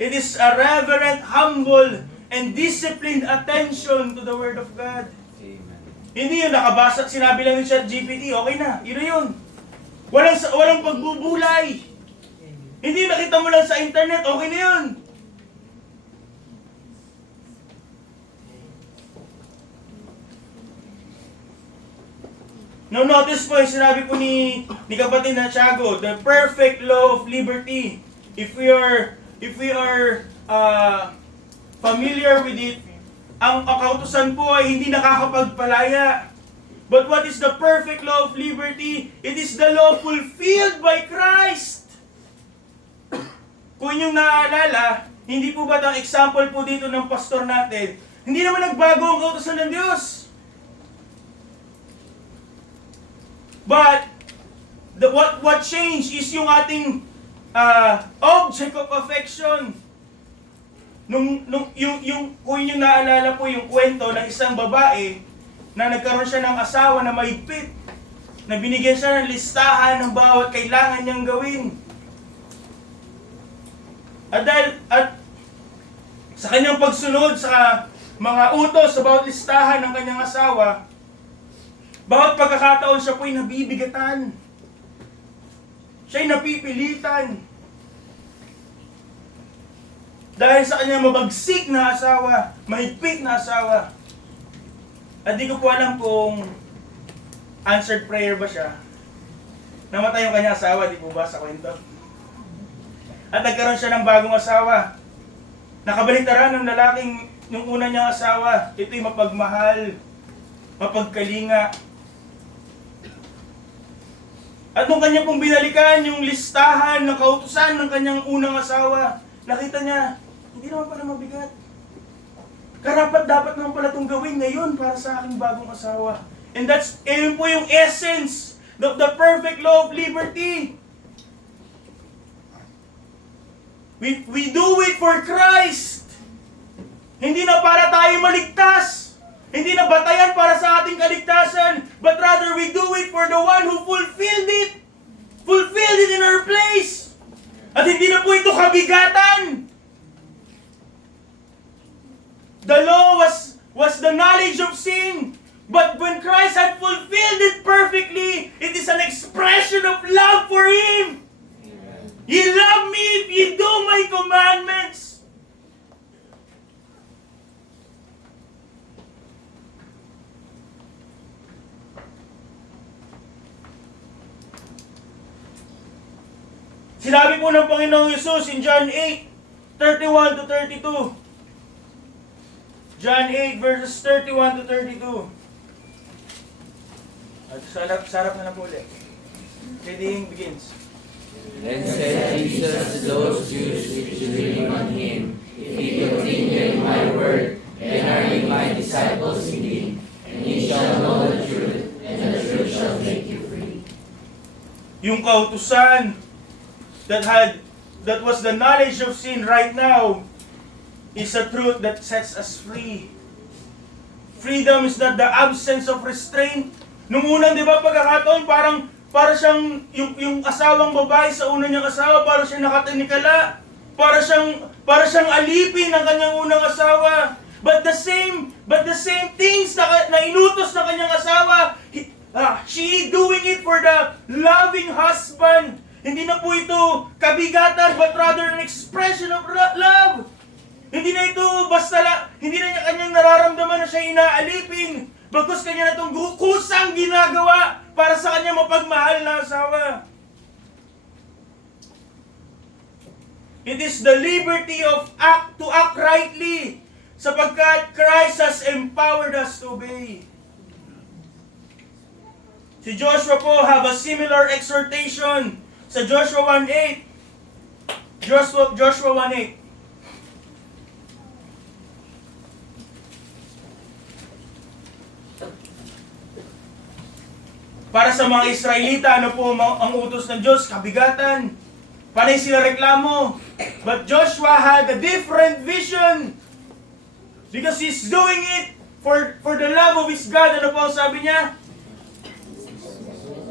It is a reverent, humble, and disciplined attention to the Word of God. Hindi yun nakabasa, sinabi lang yung ChatGPT, okay na, yun na yun. Walang pagbubulay. Hindi nakita mo lang sa internet, okay na yun. Now notice po yung sinabi po ni kapatid na Tiago, the perfect law of liberty. If we are familiar with it, ang kautusan po ay hindi nakakapagpalaya. But what is the perfect law of liberty? It is the law fulfilled by Christ. Kung inyong naaalala, hindi po ba ang example po dito ng pastor natin, hindi naman nagbago ang kautusan ng Diyos. But what changed is yung ating object of affection. Kung yung naalala po yung kwento ng isang babae na nagkaroon siya ng asawa na mahigpit, na binigyan siya ng listahan ng bawat kailangan niyang gawin. At sa kanyang pagsunod sa mga utos sa bawat listahan ng kanyang asawa, bawat pagkakataon siya po'y nabibigatan. Siya'y napipilitan. Dahil sa kanyang mabagsik na asawa, mahigpit na asawa. At di ko po alam kung answered prayer ba siya. Namatay yung kanyang asawa, di po ba sa kwento? At nagkaroon siya ng bagong asawa. Nakabaliktaran ng lalaking yung una niyang asawa. Ito'y mapagmahal, mapagkalinga. At nung kanya pong binalikan yung listahan ng kautusan ng kanyang unang asawa, nakita niya, hindi naman pala mabigat. Karapat dapat naman pala itong gawin ngayon para sa aking bagong asawa. And yun po yung essence of the perfect law of liberty. We do it for Christ. Hindi na para tayo maligtas. Hindi na batayan para sa ating kaligtasan. But rather we do it for the one who fulfilled it. Fulfilled it in our place. At hindi na po ito kabigatan. The law was the knowledge of sin. But when Christ had fulfilled it perfectly, it is an expression of love for Him. Amen. You love me if you do my commandments. Sinabi po ng Panginoong Yesus in John 8:31 to 32. John 8 verses 31 to 32. At sarap na po ulit. Reading begins. Then said Jesus to those Jews which believed on him, If ye continue in my word, then are ye my disciples indeed, and ye shall know the truth, and the truth shall make you free. Yung kautusan that was the knowledge of sin right now is a truth that sets us free. Freedom is not the absence of restraint. Nung unang, di ba, pagkakataon, para siyang, yung asawang babae sa una niyang asawa, para siyang nakatinikala. Para siyang alipin ng kanyang unang asawa. But the same things na inutos ng kanyang asawa, she doing it for the loving husband. Hindi na po ito kabigatan, but rather an expression of love. Hindi na ito hindi na niya kanyang nararamdaman na siya inaalipin. Bagkus kanya na itong kusang ginagawa para sa kanyang mapagmahal na asawa. It is the liberty to act rightly, sapagkat Christ has empowered us to obey. Si Joshua po have a similar exhortation sa Joshua 1:8. Joshua 1:8. Para sa mga Israelita, ano po ang utos ng Diyos? Kabigatan. Panay sila reklamo. But Joshua had a different vision. Because he's doing it for the love of his God. Ano po ang sabi niya?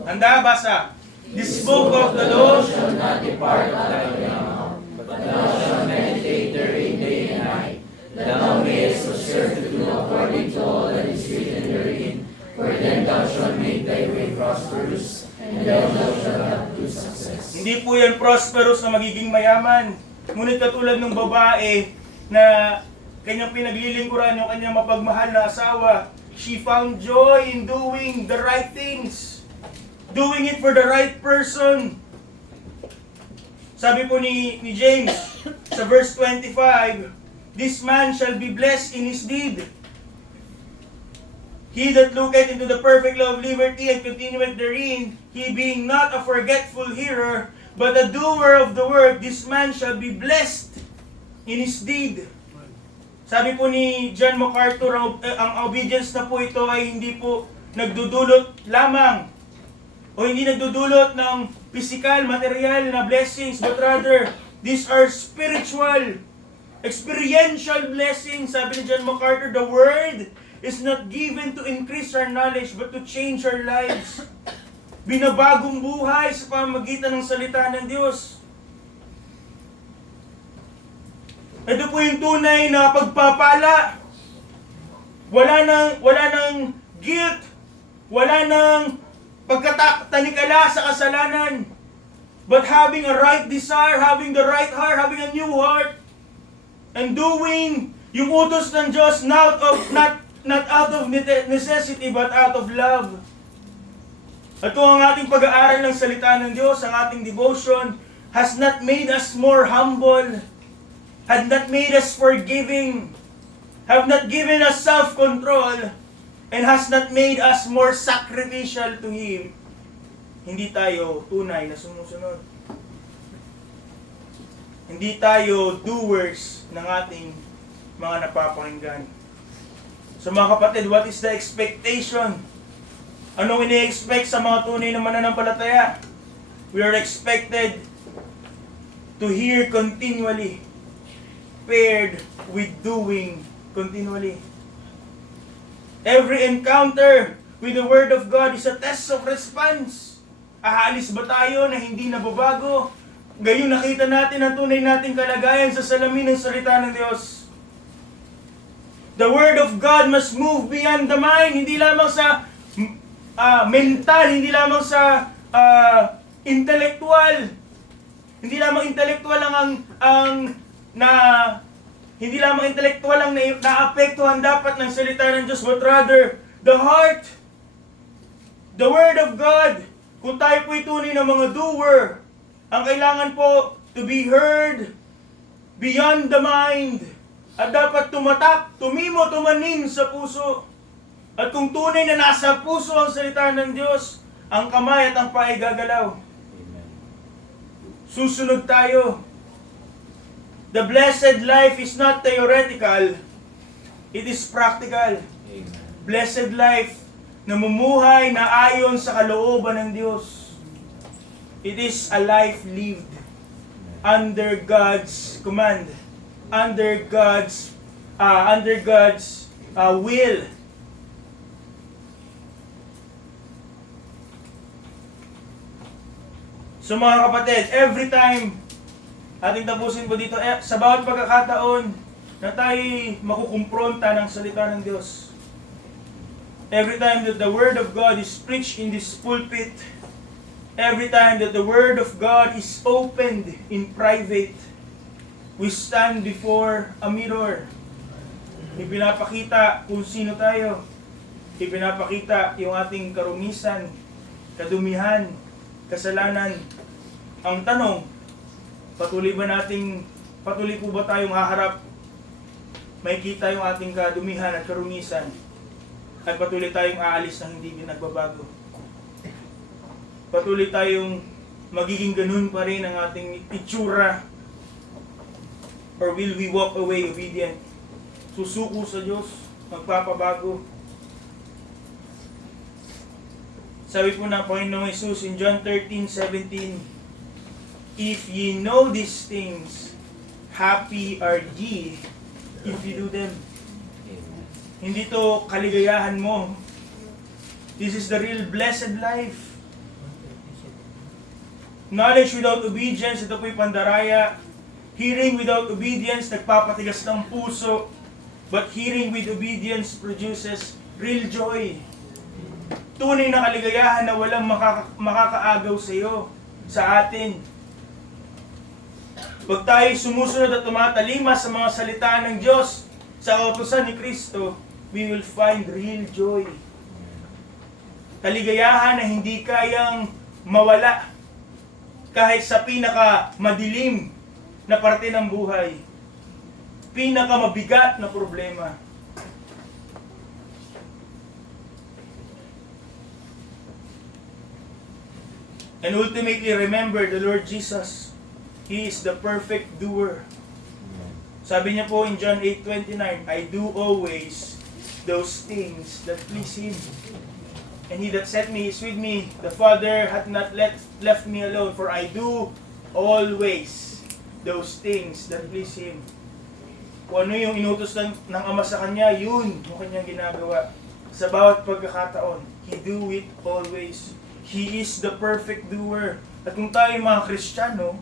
Handa, basa. This book of the law shall not depart out of thy mouth, but thou shalt meditate therein day and night, that thou mayest observe to do according to all that is written therein. For then thou shalt make thy way prosperous, and thou shalt have good success. Hindi po yan prosperous na magiging mayaman. Ngunit katulad ng babae na kanyang pinaglilingkuran yung kanyang mapagmahal na asawa, she found joy in doing the right things. Doing it for the right person. Sabi po ni James sa verse 25, This man shall be blessed in his deed. He that looketh into the perfect law of liberty and continueth therein, he being not a forgetful hearer, but a doer of the word, this man shall be blessed in his deed. Sabi po ni John MacArthur, ang obedience na po ito ay hindi po nagdudulot lamang o hindi nagdudulot ng physical, material na blessings, but rather, these are spiritual, experiential blessings. Sabi ni John MacArthur, the Word is not given to increase our knowledge, but to change our lives. Binabagong buhay sa pamamagitan ng salita ng Diyos. Ito po yung tunay na pagpapala. Wala nang guilt, wala nang pagkatanikala sa kasalanan. But having a right desire, having the right heart, having a new heart, and doing yung utos ng Diyos not out of necessity but out of love. Ito ang ating pag-aaral ng salita ng Diyos, ang ating devotion has not made us more humble, had not made us forgiving, have not given us self-control, and has not made us more sacrificial to Him. Hindi tayo tunay na sumusunod. Hindi tayo doers ng ating mga napapakinggan. So mga kapatid, what is the expectation? Anong ini-expect sa mga tunay na mananampalataya? We are expected to hear continually, paired with doing continually. Every encounter with the Word of God is a test of response. Aalis ba tayo na hindi nababago? Gayon nakita natin ang tunay nating kalagayan sa salamin ng salita ng Diyos. The Word of God must move beyond the mind, hindi lamang sa mental, hindi lamang sa intellectual. Hindi lamang intellectual hindi lamang intellectual ang naapektuhan dapat ng salita ng Diyos, but rather the heart, the Word of God. Kung tayo po'y tunay na mga doer, ang kailangan po to be heard beyond the mind. At dapat tumatak, tumimo, tumanin sa puso. At kung tunay na nasa puso ang salita ng Diyos, ang kamay at ang paa ay gagalaw. Susunod tayo. The blessed life is not theoretical, it is practical. Blessed life, namumuhay na ayon sa kalooban ng Diyos. It is a life lived under God's command, under God's will. So mga kapatid, every time ating tapusin po dito, sa bawat pagkakataon na tayo makukumpronta ng salita ng Diyos, every time that the Word of God is preached in this pulpit, every time that the Word of God is opened in private, we stand before a mirror. Ipinapakita kung sino tayo. Ipinapakita yung ating karumisan, kadumihan, kasalanan. Ang tanong, patuloy po ba tayong haharap? May kita yung ating kadumihan at karumisan at patuloy tayong aalis na hindi nagbabago. Patuloy tayong magiging ganun pa rin ang ating itsura, or will we walk away obedient? Susuko sa Diyos, magpapabago. Sabi po ng Panginoong Jesus in John 13:17, if ye know these things, happy are ye if you do them. Hindi to kaligayahan mo. This is the real blessed life. Knowledge without obedience, ito po'y pandaraya. Hearing without obedience, nagpapatigas ng puso. But hearing with obedience produces real joy. Tunay na kaligayahan na walang makakaagaw sa iyo, sa atin. Pag tayo sumusunod at tumatalima sa mga salita ng Diyos, sa kautusan ni Kristo, we will find real joy. Kaligayahan na hindi kayang mawala kahit sa pinaka-madilim na parte ng buhay. Pinaka-mabigat na problema. And ultimately, remember the Lord Jesus. He is the perfect doer. Sabi niya po in John 8:29, I do always those things that please Him. And he that sent me is with me. The Father hath not left me alone, for I do always those things that please Him. Kung ano yung inutos ng Ama sa Kanya, yun yung Kanyang ginagawa. Sa bawat pagkakataon, He do it always. He is the perfect doer. At kung tayo mga Kristiyano,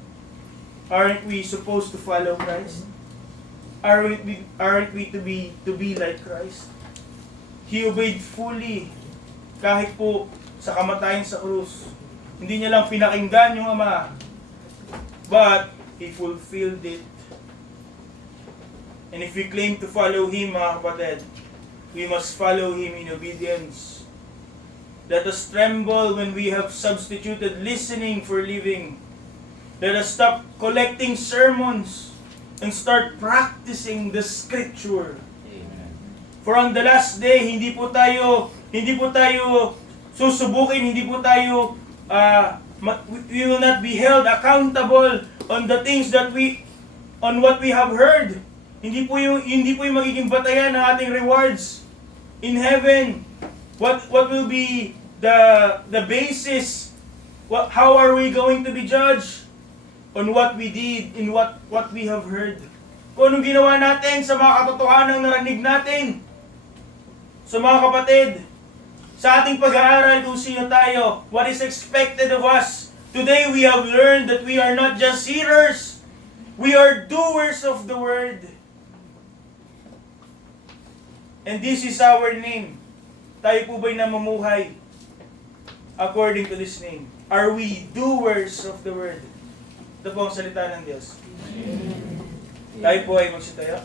aren't we supposed to follow Christ? Aren't we to be like Christ? He obeyed fully, kahit po sa kamatayan sa krus. Hindi niya lang pinakinggan yung Ama, but He fulfilled it. And if we claim to follow Him, mga kapatid, we must follow Him in obedience. Let us tremble when we have substituted listening for living. Let us stop collecting sermons and start practicing the Scripture. Amen. For on the last day, hindi po tayo susubukin, we will not be held accountable on the things on what we have heard. Hindi po yung magiging batayan ng ating rewards in heaven. What will be the basis? How are we going to be judged? On what we did, in what we have heard. Kung anong ginawa natin sa mga katotohanang narinig natin. So mga kapatid, sa ating pag-aaral kung sino tayo, what is expected of us. Today we have learned that we are not just hearers, we are doers of the word. And this is our name. Tayo po ba'y namumuhay according to this name? Are we doers of the word? Ito po ang salita ng Diyos. Tayo po ay magsitayo.